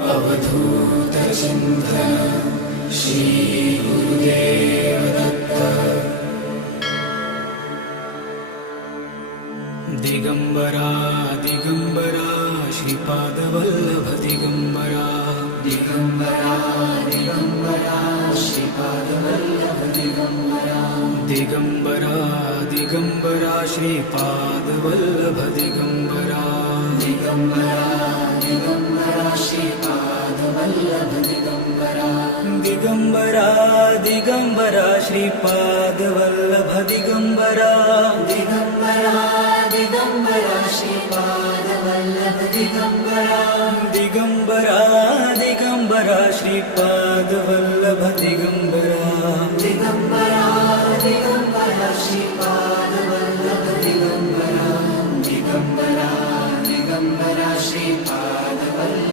अवधूत चिंतन श्री गुरुदेव दत्त। दिगंबरा दिगंबरा श्रीपाद वल्लभ दिगंबरा। दिगंबरा दिगंबरा श्रीपाद वल्लभ दिगंबरा। दिगंबरा दिगंबरा श्रीपाद वल्लभ दिगंबरा। दिगंबरा दिगंबरा श्रीपाद वल्लभ दिगंबरा। दिगंबरा दिगंबरा श्रीपाद वल्लभ दिगंबरा। दिगंबरा दिगंबरा श्रीपाद वल्लभ दिगंबरा। दिगंबरा दिगंबरा श्रीपाद वल्लभ